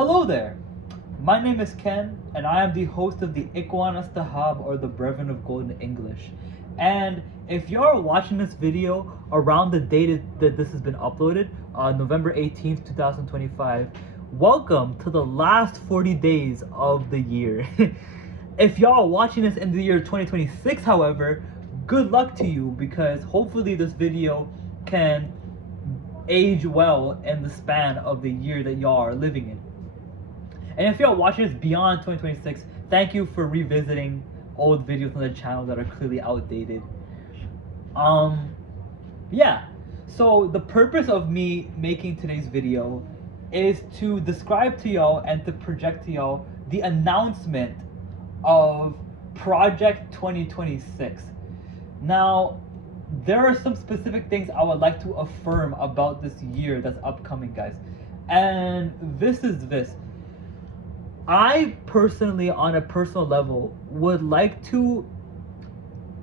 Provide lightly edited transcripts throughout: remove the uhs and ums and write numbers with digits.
Hello there. My name is Ken, and I am the host of the Ikwan Astahab, or the Brethren of Golden English. And if you're watching this video around the date that this has been uploaded, November 18th, 2025, welcome to the last 40 days of the year. If y'all are watching this in the year 2026, however, good luck to you, because hopefully this video can age well in the span of the year that y'all are living in. And if you're watching this beyond 2026, thank you for revisiting old videos on the channel that are clearly outdated. Yeah. So the purpose of me making today's video is to describe to y'all and to project to y'all the announcement of Project 2026. Now, there are some specific things I would like to affirm about this year that's upcoming, guys. And this is this. I personally, on a personal level, would like to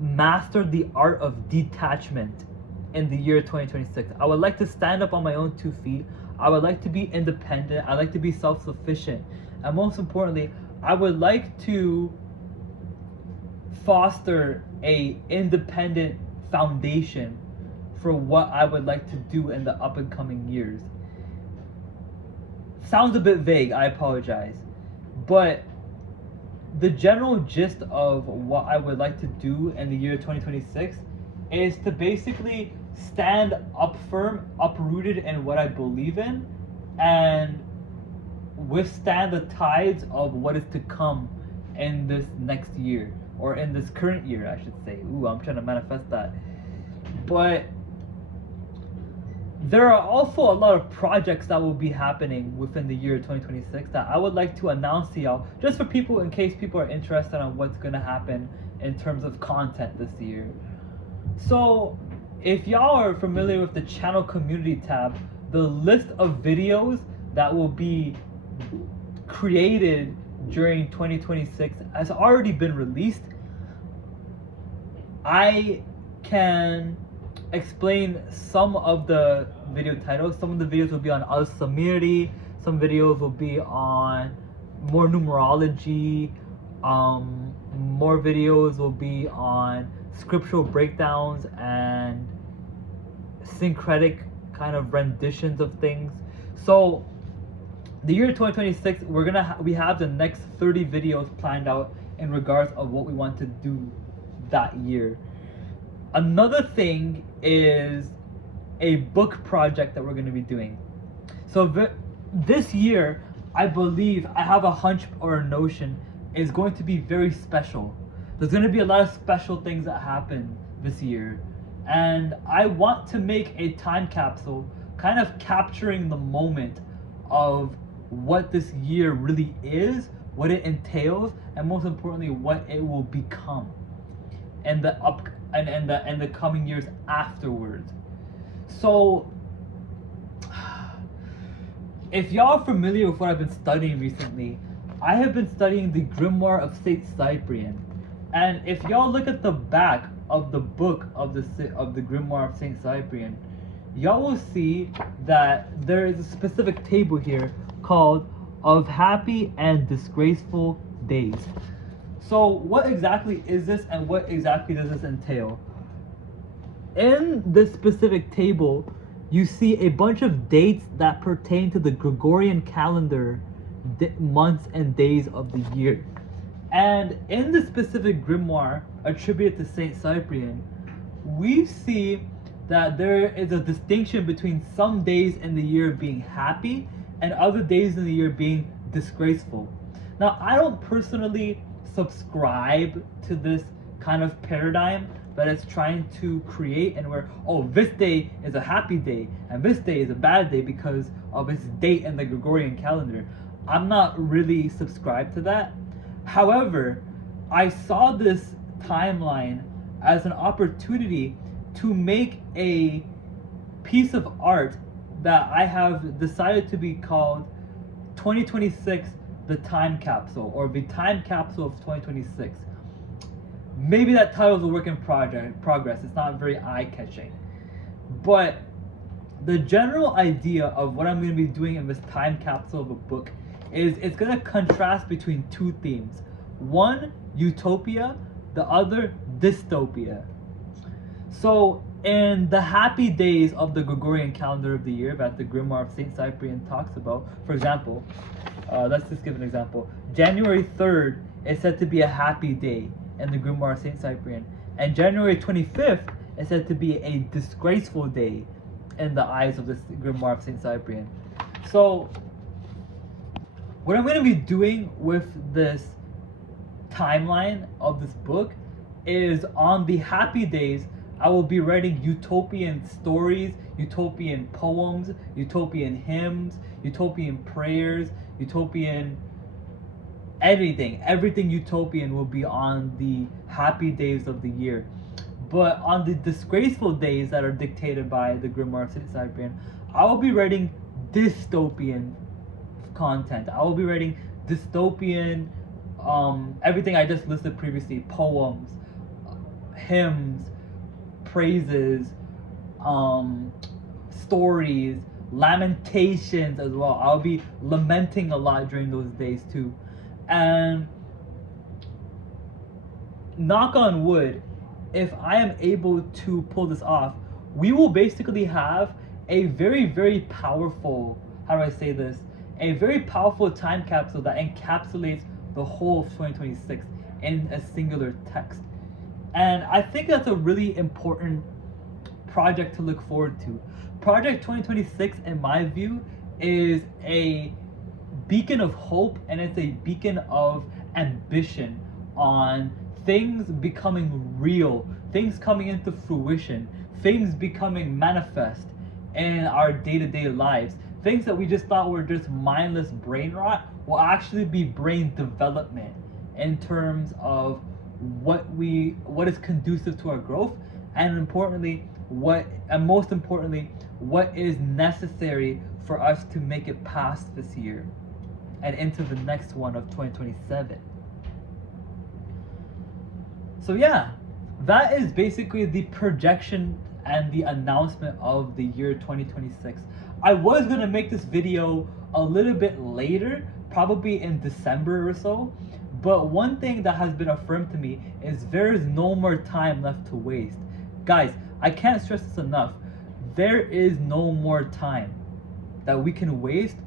master the art of detachment in the year 2026. I would like to stand up on my own 2 feet. I would like to be independent. I like to be self-sufficient. And most importantly, I would like to foster a independent foundation for what I would like to do in the up and coming years. Sounds a bit vague, I apologize. But the general gist of what I would like to do in the year 2026 is to basically stand up firm, uprooted in what I believe in, and withstand the tides of what is to come in this next year, or in this current year, I should say. Ooh, I'm trying to manifest that. But there are also a lot of projects that will be happening within the year 2026 that I would like to announce to y'all, just for people, in case people are interested on what's going to happen in terms of content this year. So if y'all are familiar with the channel community tab, the list of videos that will be created during 2026 has already been released. I can explain some of the video titles. Some of the videos will be on al-Samiri, some videos will be on more numerology, more videos will be on scriptural breakdowns and syncretic kind of renditions of things. So the year 2026, we have the next 30 videos planned out in regards of what we want to do that year. Another thing is a book project that we're going to be doing. So this year, I believe, I have a hunch or a notion, is going to be very special. There's going to be a lot of special things that happen this year. And I want to make a time capsule kind of capturing the moment of what this year really is, what it entails, and most importantly, what it will become and the coming years afterwards. So if y'all are familiar with what I've been studying recently, I have been studying the Grimoire of Saint Cyprian. And if y'all look at the back of the book of the Grimoire of Saint Cyprian, y'all will see that there is a specific table here called Of Happy and Disgraceful Days. So what exactly is this, and what exactly does this entail? In this specific table, you see a bunch of dates that pertain to the Gregorian calendar, months and days of the year. And in the specific grimoire attributed to Saint Cyprian, we see that there is a distinction between some days in the year being happy and other days in the year being disgraceful. Now, I don't personally subscribe to this kind of paradigm that it's trying to create, and where, oh, this day is a happy day and this day is a bad day because of its date in the Gregorian calendar. I'm not really subscribed to that. However, I saw this timeline as an opportunity to make a piece of art that I have decided to be called 2026 the Time Capsule, or the Time Capsule of 2026. Maybe that title is a work in progress. It's not very eye-catching. But the general idea of what I'm going to be doing in this time capsule of a book is it's gonna contrast between two themes. One, utopia, the other, dystopia. So in the happy days of the Gregorian calendar of the year that the Grimoire of Saint Cyprian talks about, for example, let's just give an example. January 3rd is said to be a happy day in the Grimoire of Saint Cyprian, and January 25th is said to be a disgraceful day in the eyes of the Grimoire of Saint Cyprian. So what I'm going to be doing with this timeline of this book is, on the happy days, I will be writing utopian stories, utopian poems, utopian hymns, utopian prayers, utopian everything utopian will be on the happy days of the year. But on the disgraceful days that are dictated by the Grimoire of Saint Cyprian, I will be writing dystopian content. I will be writing dystopian, everything I just listed previously: poems, hymns, praises, stories, lamentations as well. I'll be lamenting a lot during those days too. And knock on wood, if I am able to pull this off, we will basically have a very, very powerful, how do I say this? A very powerful time capsule that encapsulates the whole of 2026 in a singular text. And I think that's a really important project to look forward to. Project 2026, in my view, is a beacon of hope, and it's a beacon of ambition on things becoming real, things coming into fruition, things becoming manifest in our day-to-day lives. Things that we just thought were just mindless brain rot will actually be brain development in terms of what is conducive to our growth, and most importantly, what is necessary for us to make it past this year and into the next one of 2027. So yeah, that is basically the projection and the announcement of the year 2026. I was going to make this video a little bit later, probably in December or so, but one thing that has been affirmed to me is there is no more time left to waste. Guys, I can't stress this enough. There is no more time that we can waste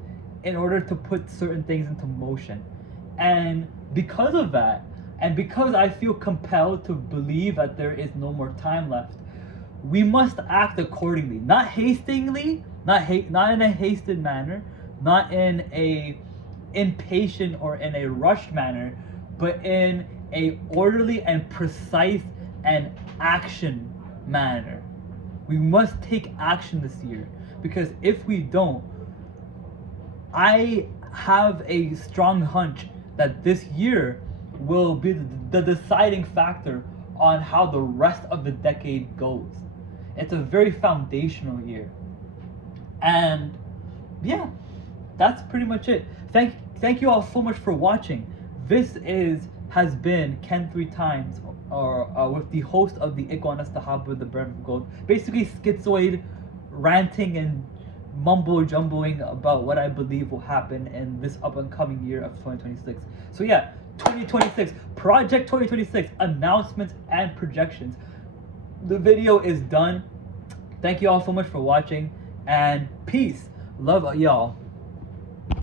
in order to put certain things into motion. And because of that, and because I feel compelled to believe that there is no more time left, we must act accordingly. Not hastily, not in a hasted manner, not in a impatient or in a rushed manner, but in a orderly and precise and action manner. We must take action this year, because if we don't, I have a strong hunch that this year will be the deciding factor on how the rest of the decade goes. It's a very foundational year. And yeah, that's pretty much it. Thank you all so much for watching. This has been Ken 3 Times, with the host of the Iguanas Tahaba, the Bread of Gold, basically schizoid, ranting and mumbo jumbling about what I believe will happen in this up and coming year of 2026. So yeah, 2026, Project 2026, announcements and projections. The video is done. Thank you all so much for watching, and peace. Love y'all.